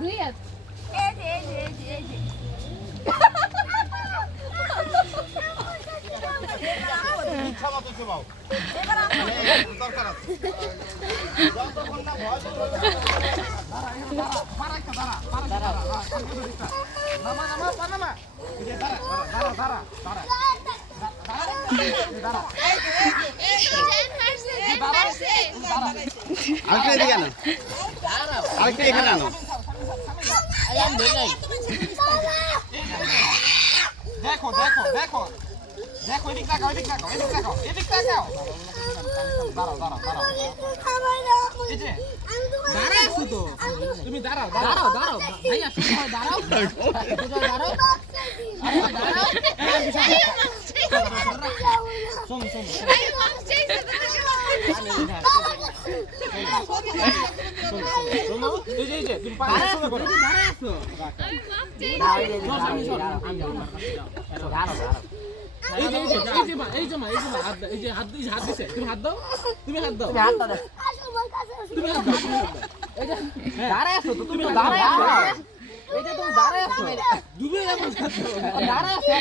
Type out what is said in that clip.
দুই হাত ইচ্ছা মতো চবাও দরকার আছে যতক্ষণ না ভয় আরেকটা এদিকে আনো আরেকটা এখানে আনো দেখো দেখো দেখো দেখো এদিক তাকাও এদিক তাকাও এদিক তাকাও এদিক তাকাও দাঁড়াও দাঁড়াও দাঁড়াও এই যে দাঁড়াও শুধু তুমি দাঁড়াও দাঁড়াও দাঁড়াও ভাইয়া শুধু দাঁড়াও দাঁড়াও দাঁড়াও শোন শোন শোনো এই যে তুমি পাশে শুরু করো দাঁড়াও আছো হাত দিছে তুমি হাত দাও তুমি হাত দাও তুমি হাত দাও দাঁড়ায় আছো তো তুমি দাঁড়ায় আছো এটা তুমি দাঁড়ায় আছো ডুবে যাবো দাঁড়ায় আছো